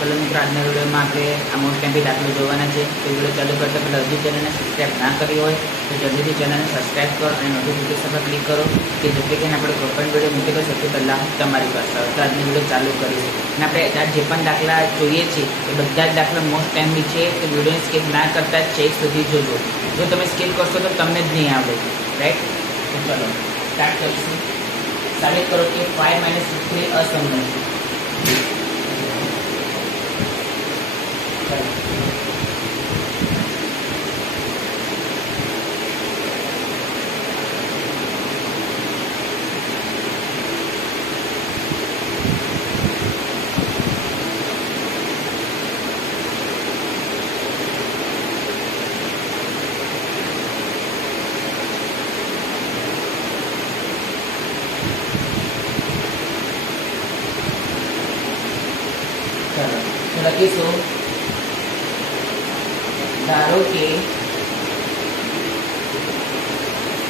चलो मित्रों आज वीडियो में આપણે આ મોસ્ટ એમપી દાખલો જોવાના છે। તો વિડીયો ચાલુ કરતા પહેલાં હજુ ચેનલને સબસ્ક્રાइब ના કરી હોય તો જલ્દીથી ચેનલને સબસ્ક્રાइब કરો અને નોટિફિकेशन પર ક્લિક કરો કે જેથી કરીને આપણે કોઈ પણ વિડીયો મૂકીએ તો સૌથી પહેલાં તમારી પાસે આવે। તો આજની વિડીયો ચાલુ કરીશું અને આપણે આજ જે પણ દાખલા જોઈએ છે એ બધા જ દાખલા મોસ્ટ એમપી છે। તો વિડીયોને સ્કીપ ના કરતા છેક સુધી જોજો। જો તમે સ્કીપ કરશો તો તમને જ નહીં આવડે, રાઈટ। તો ચલો સ્ટાર્ટ કરીશું। સાબિત કરો કે 5 - 3 અસમય છે। લખીશું ધારો કે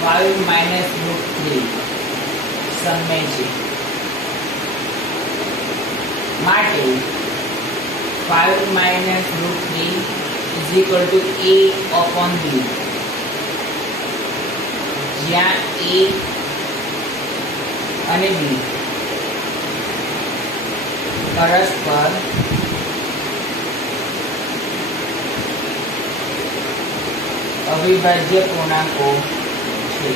5 - √3 સમય છે માટે 5 - √3 a/b જ્યાં a અને b પરસ્પર अविभाज्य पूर्णांको छे।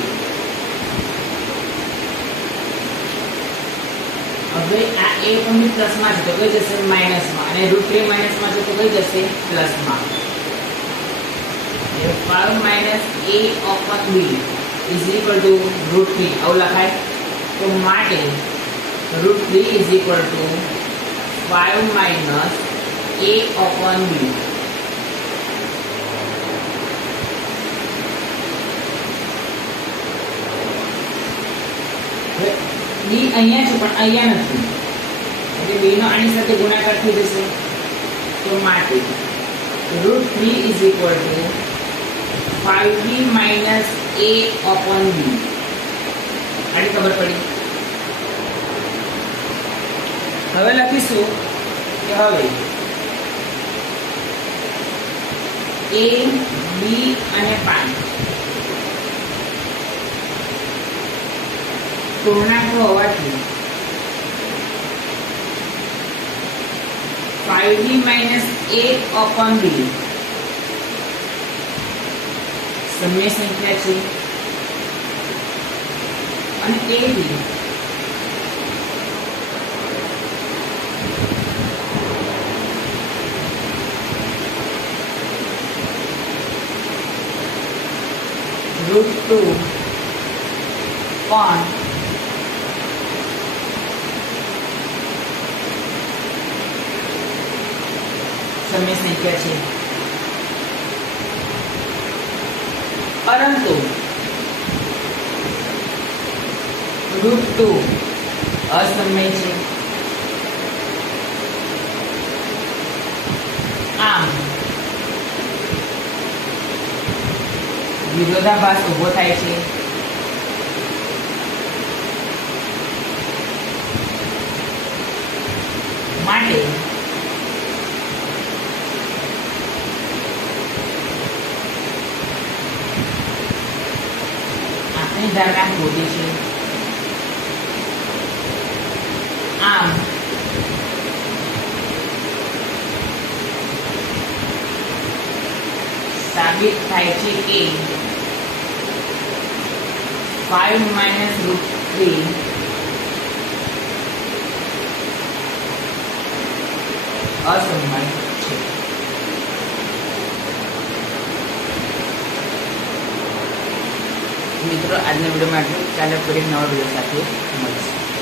હવે આ a તમને પ્લસ માં છે તો કઈ જશે માઈનસ માં અને √3 માઈનસ માં છે તો કઈ જશે પ્લસ માં। એ 5 - a/b √3 આવું લખાય। તો માટે √3 5 - a/b b અહીંયા છે પણ અહીંયા નથી એટલે b નો આની સાથે ગુણાકાર થઈ જશે। તો માટે √3 5b - a/b આની ખબર પડી। હવે લખીશું કે હવે a b અને 5 પૂર્ણાંકો હોવાથી 5b - a/b સમય સંખ્યા છે અને ab √2 પણ સમય સંખ્યા છે પરંતુ √2 અસમય છે। આમ વિરોધાભાસ ઉભો થાય છે। માટે આપણી ધારણા ખોટી છે। આમ સાબિત થાય છે કે 5 - √3 અસમય છે। મિત્રો આજના વિડીયોમાં આટલું। ચાલો ફરી નવા વિડીયો સાથે મળીશું।